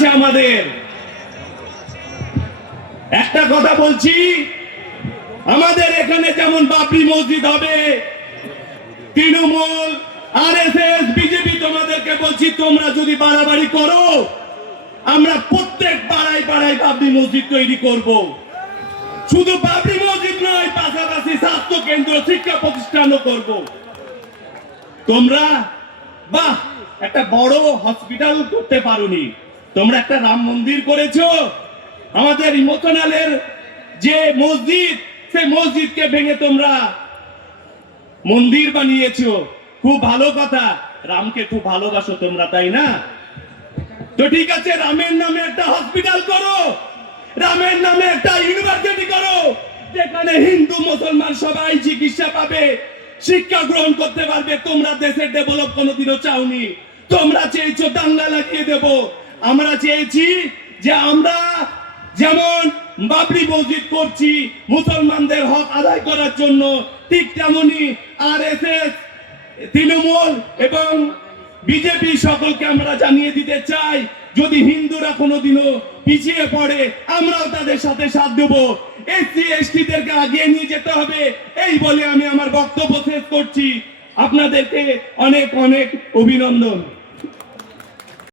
আছে আমাদের। একটা কথা বলছি, আমাদের এখানে যেমন বাবরি মসজিদ হবে, তৃণমূল, আরএসএস, বিজেপি, তোমাদেরকে বলছি তোমরা যদি বাড়াবাড়ি করো, আমরা প্রত্যেক পাড়ায় পাড়ায় বাবরি মসজিদ তৈরি করব। শুধু বাবরি মসজিদ নয়, পাশাপাশি স্বাস্থ্য কেন্দ্র, শিক্ষা প্রতিষ্ঠানও করব। তোমরা বাহ, একটা বড় হসপিটাল করতে পারোনি, তোমরা একটা রাম মন্দির করেছো। আমাদের ইমোশনালের যে মসজিদ, সেই মসজিদকে ভেঙে তোমরা মন্দির বানিয়েছো। খুব ভালো কথা, রামকে খুব ভালোবাসো তোমরা, তাই না? তো ঠিক আছে, রামের নামে একটা হসপিটাল করো, রামের নামে একটা ইউনিভার্সিটি করো, যেখানে হিন্দু মুসলমান সবাই চিকিৎসা পাবে, শিক্ষা গ্রহণ করতে পারবে। তোমরা দেশের ডেভেলপ কোনোদিনও চাওনি, তোমরা চেয়েছো দাঙ্গা লাগিয়ে দেব। আমরা চেয়েছি যে আমরা যেমন বাবরি মসজিদ করছি মুসলমানদের হক আদায় করার জন্য, ঠিক তেমনি আরএসএস, তৃণমূল এবং বিজেপি সকলকে আমরা জানিয়ে দিতে চাই, যদি হিন্দুরা কোনোদিনও পিছিয়ে পড়ে আমরাও তাদের সাথে সাথ দেব। এসসি এসটিদেরকে আগিয়ে নিয়ে যেতে হবে, এই বলে আমি আমার বক্তব্য শেষ করছি। আপনাদেরকে অনেক অনেক অভিনন্দন।